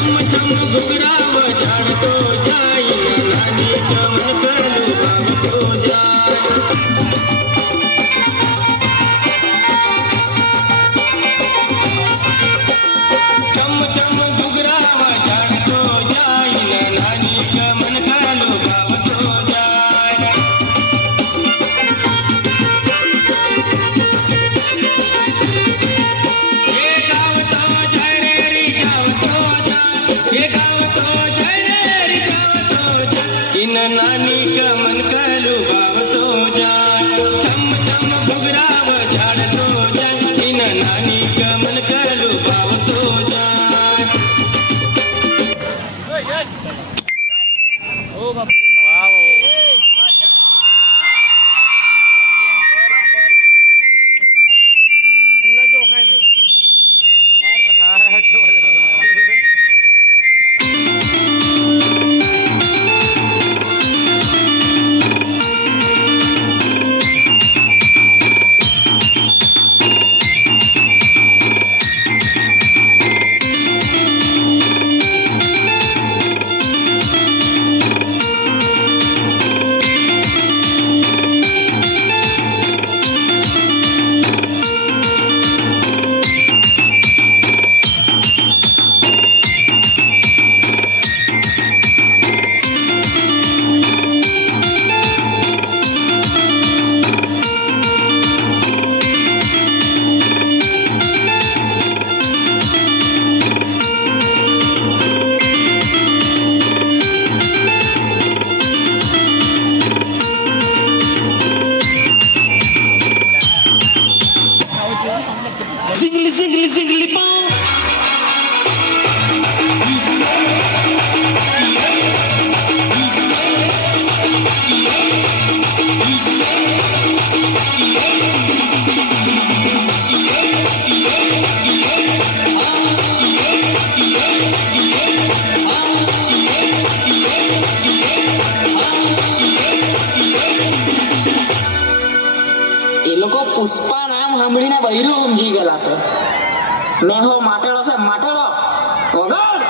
छम छम घुघराव झाडतो जाई नानी चमन कलू बाबतो जाय छम छम घुघराव झाडतो जाई नानी चमन कलू बाबतो जाय हे गावतो जाय रे गावतो जाय हे गावतो जाय रे गावतो जाय इन नानी कमन कलू बाबतो जाय छम छम घुघराव झाडतो जाय इन नानी कमन कलू बाबतो जाय Zingly, zingly, zingly, bong. એ લોકો પુષ્પા નામ સાંભળીને બૈરું સમજી ગયેલા છે મેં હો માટેડો છે માટેડો વગાડ